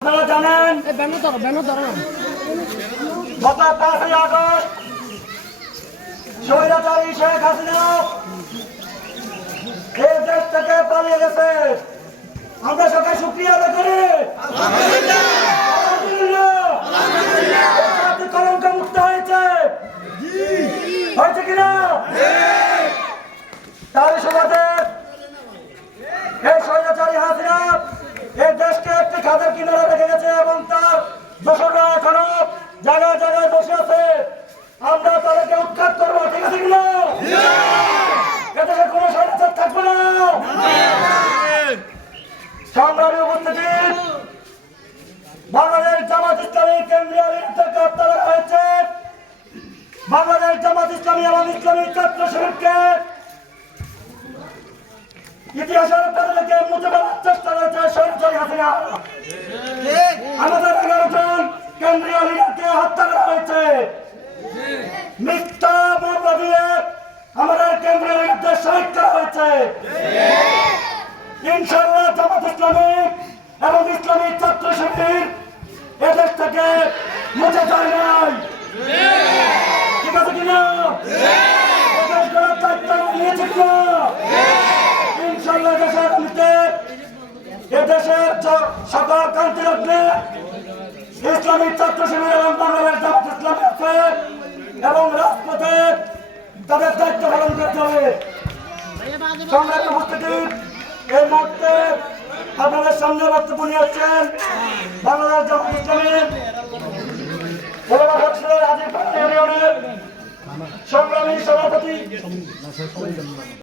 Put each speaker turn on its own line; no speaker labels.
আপনারা জানেন গত পাঁচই আগস্ট স্বৈরাচারী শেখ হাসিনা এই দেশ থেকে পালিয়ে গেছে। আমরা সবাই সুক্রিয়া আদায় করি। কলঙ্ক মুক্ত হয়েছে। হয়েছে কিনা? তার সুবাদে এই স্বৈরাচারী জায়গায় জায়গায় বসে আছে। আমরা তাদেরকে উৎখাত করব ঠিক আছে কিনা? এদেশে কোনো স্বৈরাচার থাকবে না। সংগ্রামী উপস্থিতি বাংলাদেশ জামাত ইসলামী কেন্দ্রীয় হয়েছে। বাংলাদেশ জামাত ইসলামী এবং ইসলামী ছাত্র শিবিরকে ইতিহাসের মুছে ফেলার চেষ্টা করেছে সৈন্যচারী হাসিনা। কেন্দ্রীয় লিডারকে হত্যা করা হয়েছে। মিথ্যা মামলা দিয়ে আমাদের কেন্দ্রীয় লিডারদের শহীদ করা হয়েছে। ইনশাল্লাহ জামাত ইসলামী এবং ইসলামী ছাত্র শিবির এদেশ থেকে মুছে যায় নাই। ঠিক আছে কিনা? এদেশ গড়ার দায়িত্ব নিয়েছে কিনা? ইনশাল্লাহ দেশের এদেশের সকল কান্তি লগ্নে ইসলামী ছাত্র শিবির এবং বাংলাদেশ জামাত ইসলামী আছে এবং রাজপথে তাদের দায়িত্ব পালন করতে হবে। সংগ্রামী উপস্থিতি, এই মুহূর্তে আপনাদের সামনে বক্তব্য নিয়ে আসছেন বাংলাদেশ জামাত ইসলামীর সংগ্রামী সভাপতি।